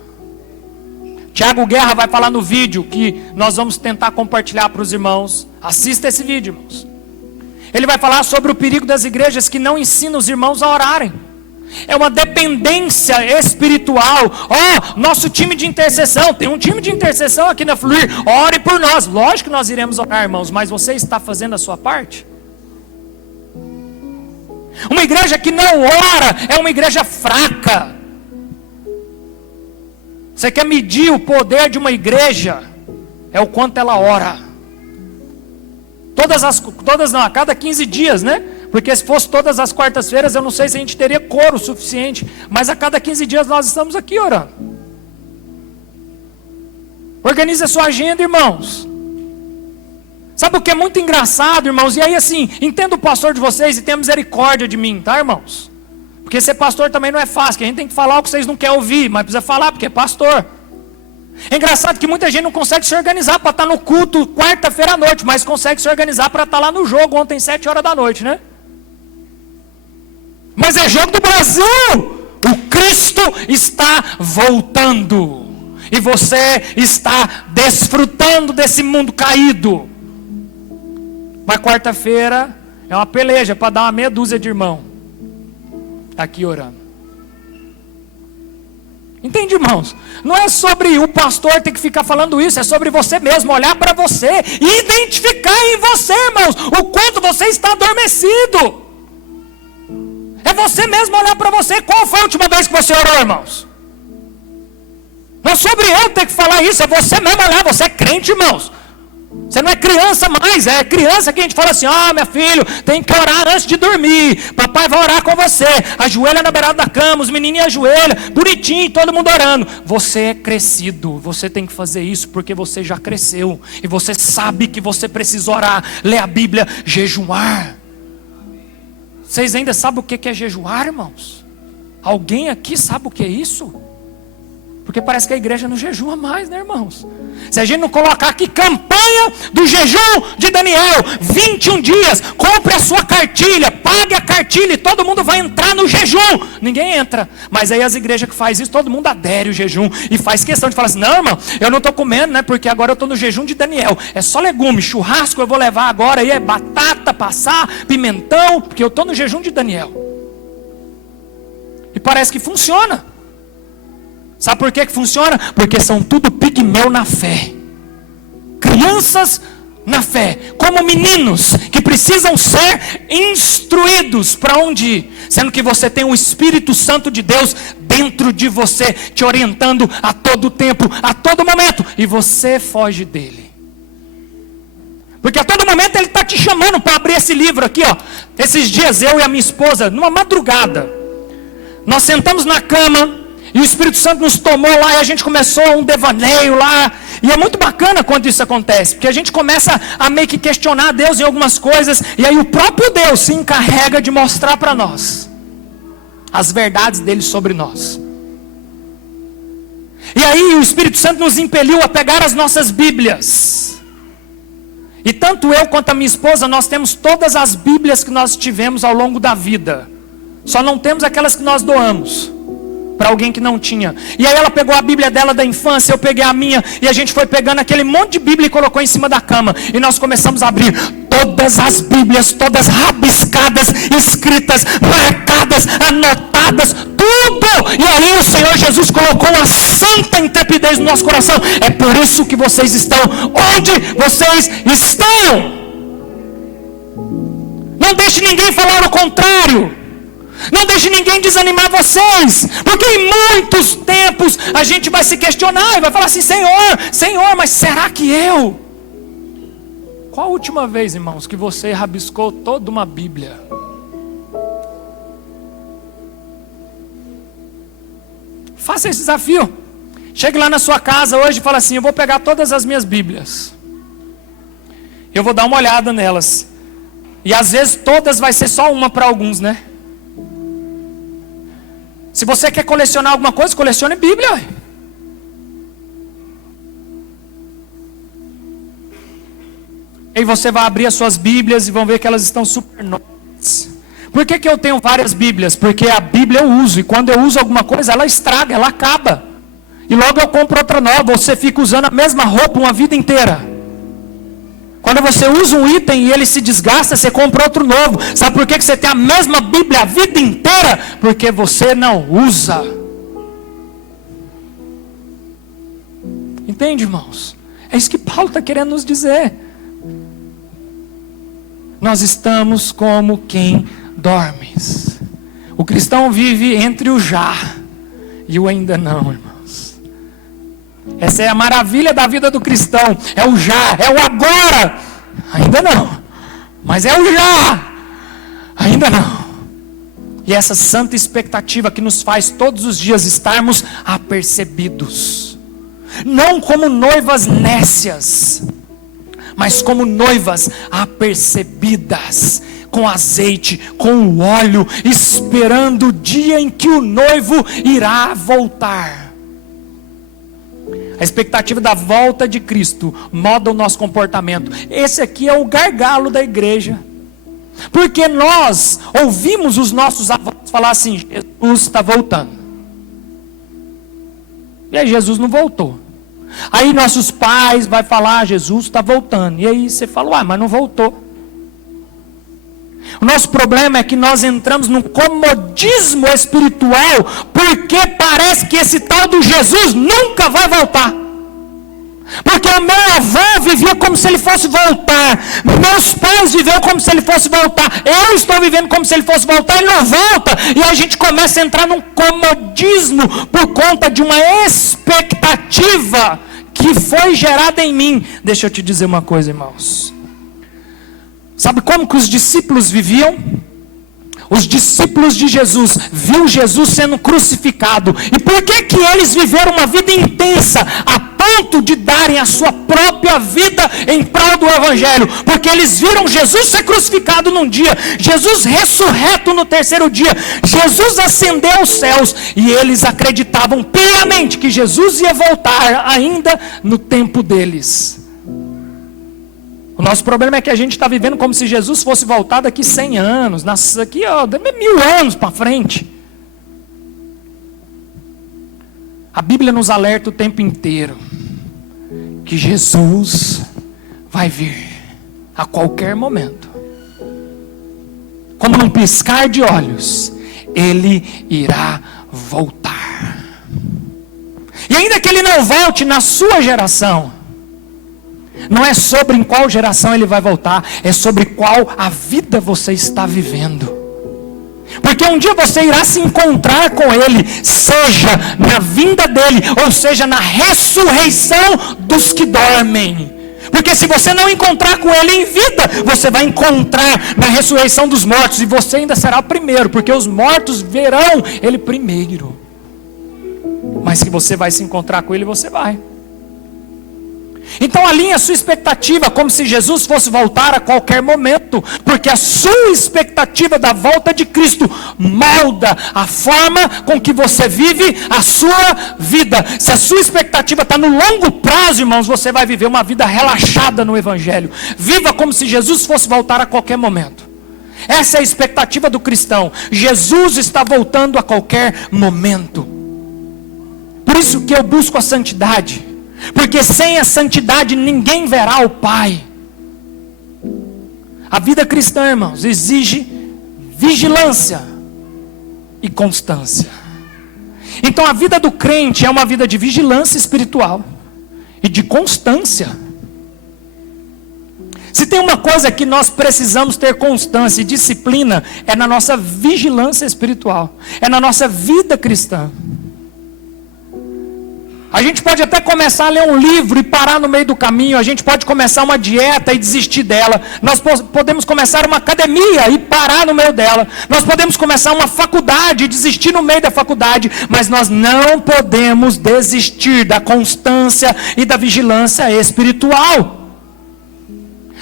Tiago Guerra vai falar no vídeo que nós vamos tentar compartilhar para os irmãos. Assista esse vídeo, irmãos. Ele vai falar sobre o perigo das igrejas que não ensinam os irmãos a orarem. É uma dependência espiritual. Nosso time de intercessão, tem um time de intercessão aqui na Fluir, ore por nós. Lógico que nós iremos orar, irmãos, mas você está fazendo a sua parte? Uma igreja que não ora é uma igreja fraca. Você quer medir o poder de uma igreja? É o quanto ela ora. A cada 15 dias, né? Porque se fosse todas as quartas-feiras, eu não sei se a gente teria coro suficiente. Mas a cada 15 dias nós estamos aqui orando. Organize a sua agenda, irmãos. Sabe o que é muito engraçado, irmãos? E aí assim, entenda o pastor de vocês e tenha misericórdia de mim, tá, irmãos? Porque ser pastor também não é fácil, que a gente tem que falar o que vocês não querem ouvir, mas precisa falar porque é pastor. É engraçado que muita gente não consegue se organizar para estar no culto quarta-feira à noite, mas consegue se organizar para estar lá no jogo ontem 7 horas da noite, né? Mas é jogo do Brasil. O Cristo está voltando. E você está desfrutando desse mundo caído. Mas quarta-feira é uma peleja para dar uma meia dúzia de irmão aqui orando. Entende, irmãos? Não é sobre o pastor ter que ficar falando isso, é sobre você mesmo, olhar para você e identificar em você, irmãos, o quanto você está adormecido. É você mesmo olhar para você. Qual foi a última vez que você orou, irmãos? Não é sobre eu ter que falar isso, é você mesmo olhar. Você é crente, irmãos. Você não é criança mais, é criança que a gente fala assim: meu filho, tem que orar antes de dormir. Papai vai orar com você. Ajoelha na beirada da cama, os menininhos ajoelham, bonitinho, todo mundo orando. Você é crescido, você tem que fazer isso porque você já cresceu. E você sabe que você precisa orar, ler a Bíblia, jejuar. Vocês ainda sabem o que é jejuar, irmãos? Alguém aqui sabe o que é isso? Porque parece que a igreja não jejua mais, né, irmãos? Se a gente não colocar aqui campanha do jejum de Daniel, 21 dias, compre a sua cartilha, pague a cartilha e todo mundo vai entrar no jejum. Ninguém entra. Mas aí as igrejas que fazem isso, todo mundo adere ao jejum e faz questão de falar assim: não, irmão, eu não estou comendo, né? Porque agora eu estou no jejum de Daniel. É só legume, churrasco eu vou levar agora, aí é batata, passar, pimentão, porque eu estou no jejum de Daniel. E parece que funciona. Sabe por que funciona? Porque são tudo pigmeu na fé. Crianças na fé. Como meninos que precisam ser instruídos para onde ir. Sendo que você tem o Espírito Santo de Deus dentro de você, te orientando a todo tempo, a todo momento. E você foge dele. Porque a todo momento ele está te chamando para abrir esse livro aqui, ó. Esses dias eu e a minha esposa, numa madrugada, nós sentamos na cama. E o Espírito Santo nos tomou lá e a gente começou um devaneio lá. E é muito bacana quando isso acontece. Porque a gente começa a meio que questionar Deus em algumas coisas. E aí o próprio Deus se encarrega de mostrar para nós as verdades dele sobre nós. E aí o Espírito Santo nos impeliu a pegar as nossas Bíblias. E tanto eu quanto a minha esposa, nós temos todas as Bíblias que nós tivemos ao longo da vida. Só não temos aquelas que nós doamos para alguém que não tinha. E aí ela pegou a Bíblia dela da infância, eu peguei a minha, e a gente foi pegando aquele monte de Bíblia e colocou em cima da cama. E nós começamos a abrir todas as Bíblias, todas rabiscadas, escritas, marcadas, anotadas, tudo. E aí o Senhor Jesus colocou uma santa intrepidez no nosso coração. É por isso que vocês estão onde vocês estão. Não deixe ninguém falar o contrário. Não deixe ninguém desanimar vocês. Porque em muitos tempos a gente vai se questionar e vai falar assim: Senhor, mas será que eu? Qual a última vez, irmãos, que você rabiscou toda uma Bíblia? Faça esse desafio. Chegue lá na sua casa hoje e fala assim: eu vou pegar todas as minhas Bíblias. Eu vou dar uma olhada nelas. E às vezes todas vai ser só uma para alguns, né? Se você quer colecionar alguma coisa, colecione Bíblia. E você vai abrir as suas Bíblias e vão ver que elas estão super novas. Por que eu tenho várias Bíblias? Porque a Bíblia eu uso. E quando eu uso alguma coisa, ela estraga, ela acaba. E logo eu compro outra nova. Você fica usando a mesma roupa uma vida inteira. Quando você usa um item e ele se desgasta, você compra outro novo. Sabe por que você tem a mesma Bíblia a vida inteira? Porque você não usa. Entende, irmãos? É isso que Paulo está querendo nos dizer. Nós estamos como quem dorme. O cristão vive entre o já e o ainda não, irmãos. Essa é a maravilha da vida do cristão. É o já, é o agora. Ainda não. Mas é o já. Ainda não. E essa santa expectativa que nos faz todos os dias estarmos apercebidos. Não como noivas nécias, mas como noivas apercebidas, com azeite, com o óleo, esperando o dia em que o noivo irá voltar. A expectativa da volta de Cristo molda o nosso comportamento. Esse aqui é o gargalo da igreja. Porque nós ouvimos os nossos avós falar assim: Jesus está voltando. E aí Jesus não voltou. Aí nossos pais vão falar: Jesus está voltando. E aí você fala: mas não voltou. O nosso problema é que nós entramos num comodismo espiritual, porque parece que esse tal do Jesus nunca vai voltar. Porque o meu avô vivia como se ele fosse voltar, meus pais viveram como se ele fosse voltar, eu estou vivendo como se ele fosse voltar, ele não volta. E a gente começa a entrar num comodismo por conta de uma expectativa que foi gerada em mim. Deixa eu te dizer uma coisa, irmãos. Sabe como que os discípulos viviam? Os discípulos de Jesus viram Jesus sendo crucificado. E por que que eles viveram uma vida intensa a ponto de darem a sua própria vida em prol do Evangelho? Porque eles viram Jesus ser crucificado num dia, Jesus ressurreto no terceiro dia, Jesus ascendeu aos céus, e eles acreditavam piamente que Jesus ia voltar ainda no tempo deles. O nosso problema é que a gente está vivendo como se Jesus fosse voltar daqui 100 anos, daqui 1000 anos para frente. A Bíblia nos alerta o tempo inteiro que Jesus vai vir a qualquer momento. Como num piscar de olhos, Ele irá voltar. E ainda que Ele não volte na sua geração, não é sobre em qual geração Ele vai voltar, é sobre qual a vida você está vivendo. Porque um dia você irá se encontrar com Ele, seja na vinda dEle, ou seja na ressurreição dos que dormem. Porque se você não encontrar com Ele em vida, você vai encontrar na ressurreição dos mortos, e você ainda será o primeiro, porque os mortos verão Ele primeiro. Mas que você vai se encontrar com Ele, você vai. Então alinhe a sua expectativa como se Jesus fosse voltar a qualquer momento, porque a sua expectativa da volta de Cristo molda a forma com que você vive a sua vida. Se a sua expectativa está no longo prazo, irmãos, você vai viver uma vida relaxada no Evangelho. Viva como se Jesus fosse voltar a qualquer momento. Essa é a expectativa do cristão. Jesus está voltando a qualquer momento. Por isso que eu busco a santidade. Porque sem a santidade ninguém verá o Pai. A vida cristã, irmãos, exige vigilância e constância. Então a vida do crente é uma vida de vigilância espiritual e de constância. Se tem uma coisa que nós precisamos ter constância e disciplina, é na nossa vigilância espiritual, é na nossa vida cristã. A gente pode até começar a ler um livro e parar no meio do caminho. A gente pode começar uma dieta e desistir dela. Nós podemos começar uma academia e parar no meio dela. Nós podemos começar uma faculdade e desistir no meio da faculdade. Mas nós não podemos desistir da constância e da vigilância espiritual.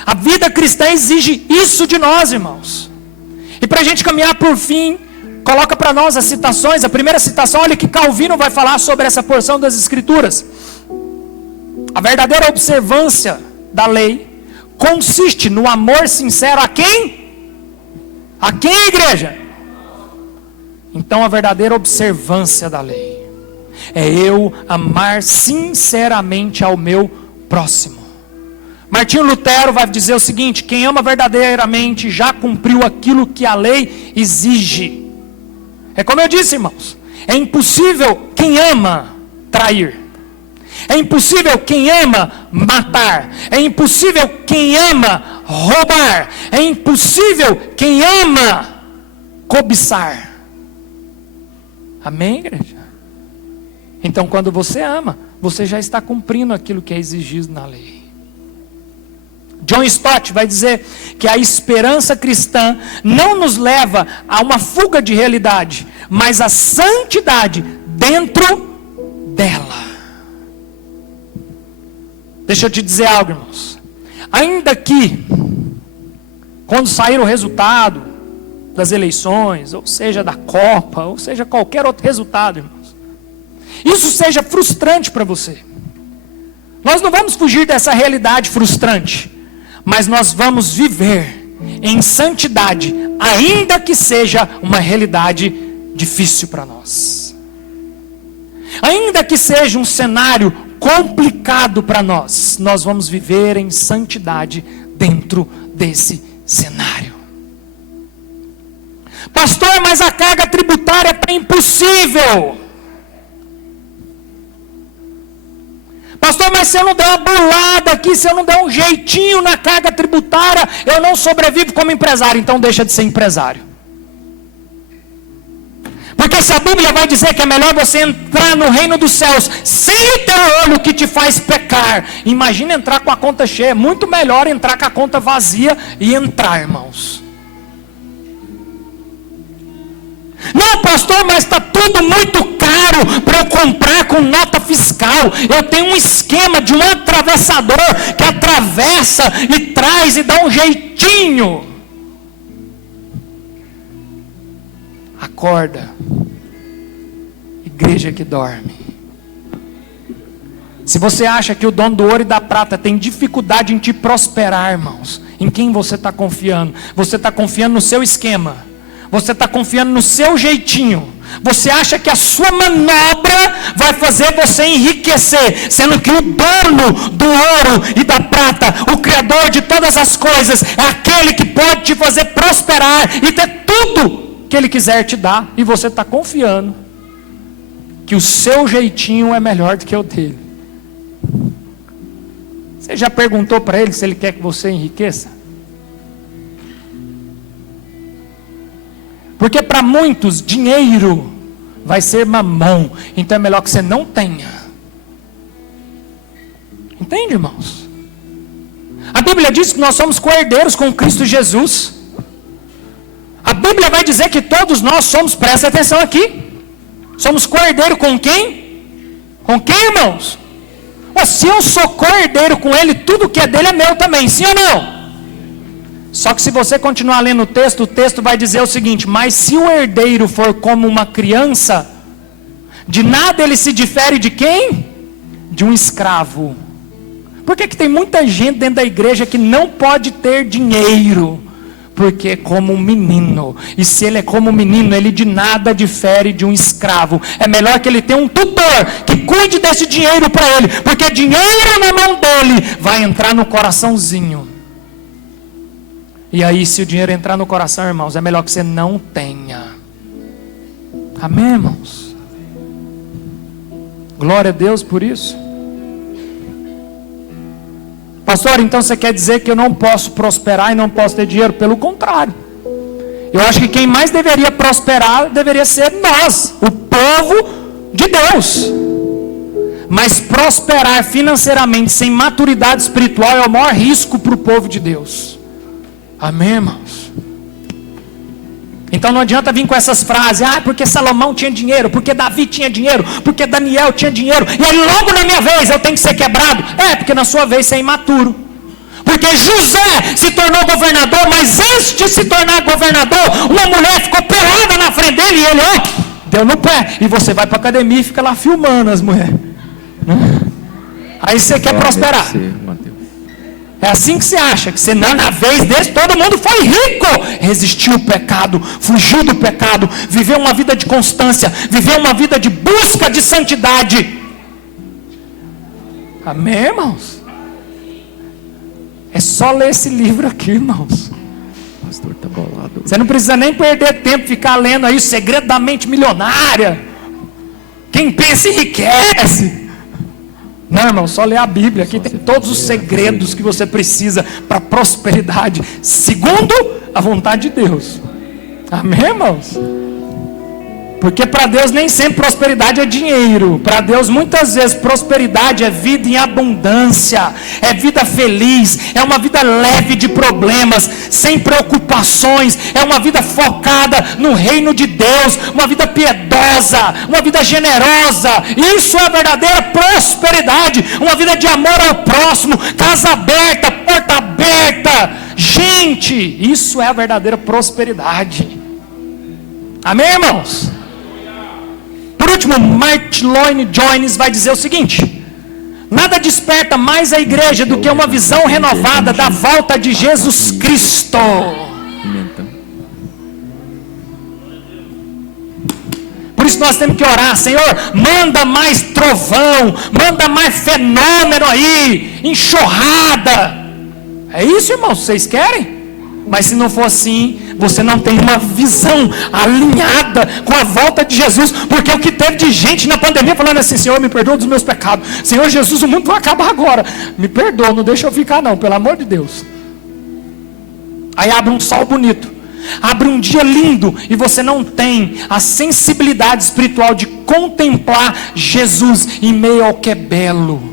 A vida cristã exige isso de nós, irmãos. E para a gente caminhar por fim, coloca para nós as citações. A primeira citação, olha que Calvino vai falar sobre essa porção das Escrituras. A verdadeira observância da lei consiste no amor sincero a quem? A quem, igreja? Então a verdadeira observância da lei é eu amar sinceramente ao meu próximo. Martinho Lutero vai dizer o seguinte: quem ama verdadeiramente já cumpriu aquilo que a lei exige. É como eu disse, irmãos, é impossível quem ama trair, é impossível quem ama matar, é impossível quem ama roubar, é impossível quem ama cobiçar. Amém, igreja? Então quando você ama, você já está cumprindo aquilo que é exigido na lei. John Stott vai dizer que a esperança cristã não nos leva a uma fuga de realidade, mas a santidade dentro dela. Deixa eu te dizer algo, irmãos. Ainda que, quando sair o resultado das eleições, ou seja, da Copa, ou seja, qualquer outro resultado, irmãos, isso seja frustrante para você. Nós não vamos fugir dessa realidade frustrante, mas nós vamos viver em santidade, ainda que seja uma realidade difícil para nós. Ainda que seja um cenário complicado para nós, nós vamos viver em santidade dentro desse cenário. Pastor, mas a carga tributária está impossível. Pastor, mas se eu não der uma burlada aqui, se eu não der um jeitinho na carga tributária, eu não sobrevivo como empresário. Então deixa de ser empresário. Porque se a Bíblia vai dizer que é melhor você entrar no reino dos céus sem o teu olho que te faz pecar, imagina entrar com a conta cheia. É muito melhor entrar com a conta vazia e entrar, irmãos. Não, pastor, mas está tudo muito caro para eu comprar com nota fiscal. Eu tenho um esquema de um atravessador que atravessa e traz e dá um jeitinho. Acorda, igreja que dorme. Se você acha que o dono do ouro e da prata tem dificuldade em te prosperar, irmãos, em quem você está confiando? Você está confiando no seu esquema, você está confiando no seu jeitinho. Você acha que a sua manobra vai fazer você enriquecer, sendo que o dono do ouro e da prata, o Criador de todas as coisas, é aquele que pode te fazer prosperar e ter tudo que Ele quiser te dar, e você está confiando que o seu jeitinho é melhor do que o dele. Você já perguntou para Ele se Ele quer que você enriqueça? Porque para muitos, dinheiro vai ser mamão, então é melhor que você não tenha. Entende, irmãos? A Bíblia diz que nós somos co-herdeiros com Cristo Jesus. A Bíblia vai dizer que todos nós somos, presta atenção aqui, somos co-herdeiro com quem? Com quem, irmãos? Se eu sou co-herdeiro com Ele, tudo que é dele é meu também, sim ou não? Só que se você continuar lendo o texto vai dizer o seguinte: mas se o herdeiro for como uma criança, de nada ele se difere de quem? De um escravo. Por que tem muita gente dentro da igreja que não pode ter dinheiro? Porque é como um menino, e se ele é como um menino, ele de nada difere de um escravo. É melhor que ele tenha um tutor que cuide desse dinheiro para ele, porque dinheiro na mão dele vai entrar no coraçãozinho. E aí, se o dinheiro entrar no coração, irmãos, é melhor que você não tenha. Amém, irmãos? Glória a Deus por isso. Pastor, então você quer dizer que eu não posso prosperar e não posso ter dinheiro? Pelo contrário, eu acho que quem mais deveria prosperar deveria ser nós, o povo de Deus. Mas prosperar financeiramente sem maturidade espiritual é o maior risco para o povo de Deus. Amém, irmãos? Então não adianta vir com essas frases: porque Salomão tinha dinheiro, porque Davi tinha dinheiro, porque Daniel tinha dinheiro, e aí logo na minha vez eu tenho que ser quebrado. Porque na sua vez você é imaturo. Porque José se tornou governador, mas antes de se tornar governador, uma mulher ficou pelada na frente dele, e ele deu no pé. E você vai para a academia e fica lá filmando as mulheres. Aí você quer prosperar. É assim que você acha, que você na vez desse todo mundo foi rico. Resistiu o pecado, fugiu do pecado, viveu uma vida de constância, viveu uma vida de busca de santidade. Amém, irmãos? É só ler esse livro aqui, irmãos. O pastor está bolado. Você não precisa nem perder tempo ficar lendo aí o segredo da mente milionária. Quem pensa enriquece. Não, irmão, só ler a Bíblia. Aqui tem todos os segredos que você precisa para prosperidade, segundo a vontade de Deus. Amém, irmãos? Porque para Deus nem sempre prosperidade é dinheiro. Para Deus muitas vezes prosperidade é vida em abundância, é vida feliz, é uma vida leve de problemas, sem preocupações, é uma vida focada no reino de Deus, uma vida piedosa, uma vida generosa. Isso é a verdadeira prosperidade, uma vida de amor ao próximo, casa aberta, porta aberta. Gente, isso é a verdadeira prosperidade. Amém, irmãos? Por último, Martin Lloyd-Jones vai dizer o seguinte: nada desperta mais a igreja do que uma visão renovada da volta de Jesus Cristo. Por isso nós temos que orar: Senhor, manda mais trovão, manda mais fenômeno aí, enxurrada. É isso, irmãos, vocês querem? Mas se não for assim, você não tem uma visão alinhada com a volta de Jesus. Porque o que teve de gente na pandemia falando assim: Senhor, me perdoa dos meus pecados. Senhor Jesus, o mundo vai acabar agora. Me perdoa, não deixa eu ficar não, pelo amor de Deus. Aí abre um sol bonito, abre um dia lindo, e você não tem a sensibilidade espiritual de contemplar Jesus em meio ao que é belo.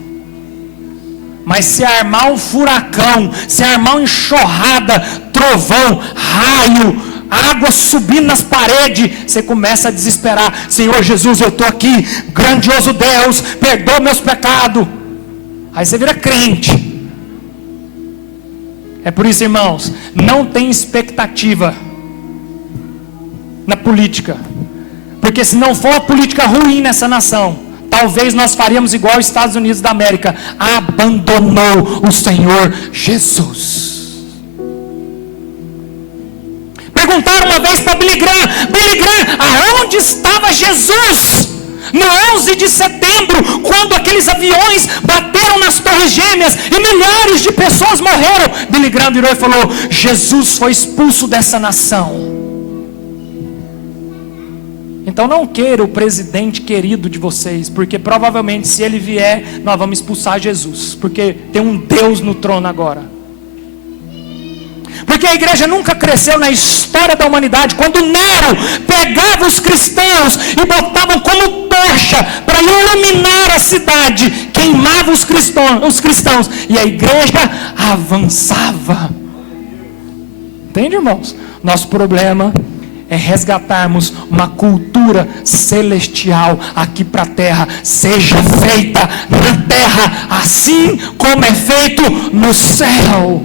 Mas se armar um furacão, se armar uma enxurrada, trovão, raio, água subindo nas paredes, você começa a desesperar. Senhor Jesus, eu estou aqui, grandioso Deus, perdoa meus pecados. Aí você vira crente. É por isso, irmãos, não tem expectativa na política, porque se não for uma política ruim nessa nação, talvez nós faríamos igual os Estados Unidos da América, abandonou o Senhor Jesus. Perguntaram uma vez para Billy Graham, aonde estava Jesus no 11 de setembro, quando aqueles aviões bateram nas torres gêmeas e milhares de pessoas morreram? Billy Graham virou e falou: Jesus foi expulso dessa nação. Então não queira o presidente querido de vocês, porque provavelmente se ele vier, nós vamos expulsar Jesus, porque tem um Deus no trono agora. Porque a igreja nunca cresceu na história da humanidade quando Nero pegava os cristãos e botavam como tocha para iluminar a cidade, queimava os cristãos e a igreja avançava. Entende, irmãos? Nosso problema é resgatarmos uma cultura celestial aqui para a terra. Seja feita na terra assim como é feito no céu.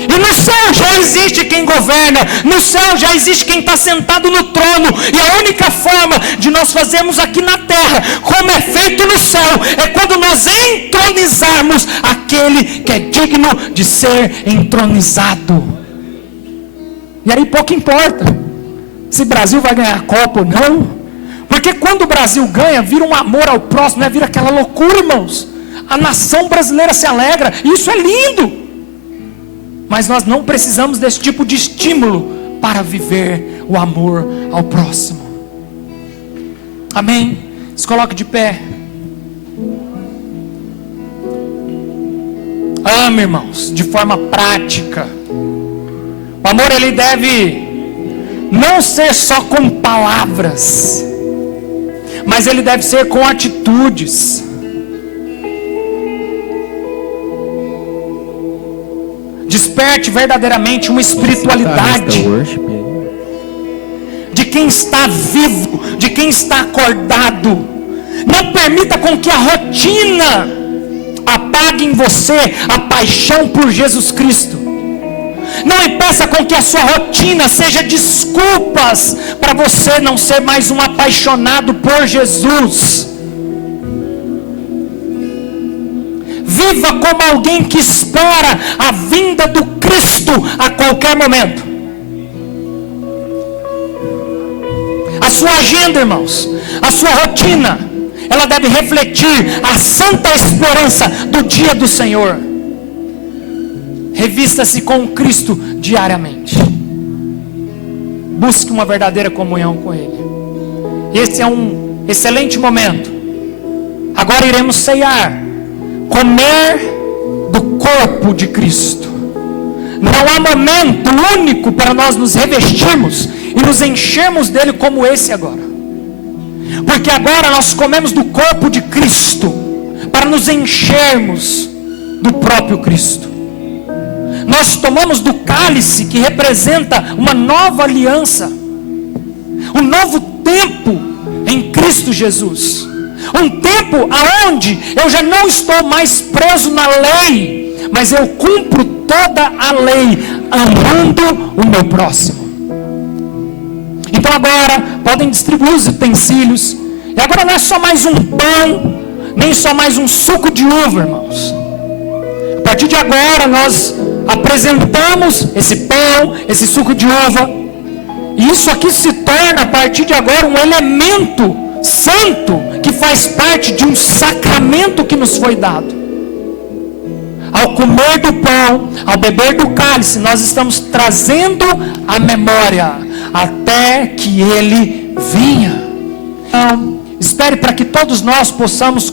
E no céu já existe quem governa, no céu já existe quem está sentado no trono, e a única forma de nós fazermos aqui na terra como é feito no céu é quando nós entronizarmos aquele que é digno de ser entronizado. E aí pouco importa se o Brasil vai ganhar a Copa ou não, porque quando o Brasil ganha, vira um amor ao próximo, né? Vira aquela loucura, irmãos. A nação brasileira se alegra, e isso é lindo. Mas nós não precisamos desse tipo de estímulo para viver o amor ao próximo. Amém? Se coloque de pé. Ame, irmãos, de forma prática. O amor, ele deve não ser só com palavras, mas ele deve ser com atitudes. Desperte verdadeiramente uma espiritualidade de quem está vivo, de quem está acordado. Não permita com que a rotina apague em você a paixão por Jesus Cristo. Não impeça com que a sua rotina seja desculpas para você não ser mais um apaixonado por Jesus. Viva como alguém que espera a vinda do Cristo a qualquer momento. A sua agenda, irmãos, a sua rotina, ela deve refletir a santa esperança do dia do Senhor. Revista-se com Cristo diariamente. Busque uma verdadeira comunhão com Ele. Esse é um excelente momento. Agora iremos ceiar, comer do corpo de Cristo. Não há momento único para nós nos revestirmos e nos enchermos dele como esse agora. Porque agora nós comemos do corpo de Cristo para nos enchermos do próprio Cristo. Nós tomamos do cálice que representa uma nova aliança, um novo tempo em Cristo Jesus. Um tempo aonde eu já não estou mais preso na lei, mas eu cumpro toda a lei, amando o meu próximo. Então agora podem distribuir os utensílios. E agora não é só mais um pão, nem só mais um suco de uva, irmãos. A partir de agora nós apresentamos esse pão, esse suco de uva, e isso aqui se torna a partir de agora um elemento santo que faz parte de um sacramento que nos foi dado. Ao comer do pão, ao beber do cálice, nós estamos trazendo a memória até que ele venha. Então, espere para que todos nós possamos